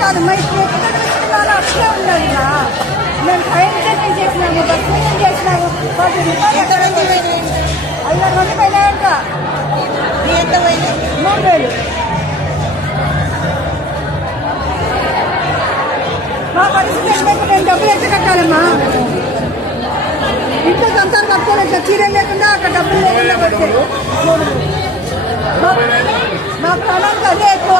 కాదు మరి ఇప్పుడు ఎక్కడ తీసుకున్నారో అట్లే ఉండాలి మేము ట్రైన్ జర్నీ చేసినాము బస్ జర్నీ చేసినాము. పది రూపాయలు ఎక్కడ ఉంది? ఐదారు మంది పోయినాయంట. ఎంత పోయినాయి మూడు వేలు. మా పరిస్థితి ఏంటంటే నేను డబ్బులు ఎట్లా కట్టాలమ్మా? ఇంట్లో సంతానం కట్టుకోలేదు చీర లేకుండా అక్కడ డబ్బులు లేకుండా పడితే మా ప్రాణానికి అదే ఎక్కువ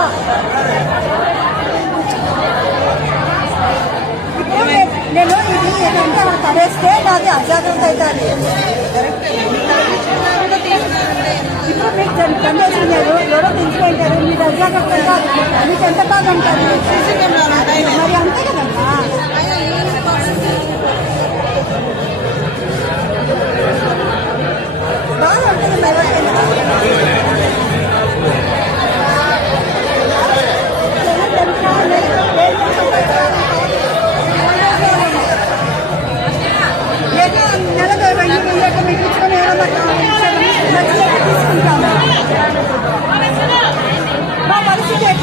ఇప్పుడు నే- నేను ఇది ఏంటంటే అక్కడ పడేస్తే నాది అజాగ్రత్త అవుతుంది ఇప్పుడు మీకు జన్- దండేసినారు ఎవరో తీసుకుంటారు మీకు ఎంత బాగా ఉంటుంది కెమెరా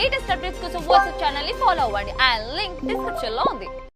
లేటెస్ట్ అప్డేట్స్ కోసం వాట్సాప్ ఛానల్ని ఫాలో అవ్వండి. అండ్ లింక్ డిస్క్రిప్షన్లో ఉంది.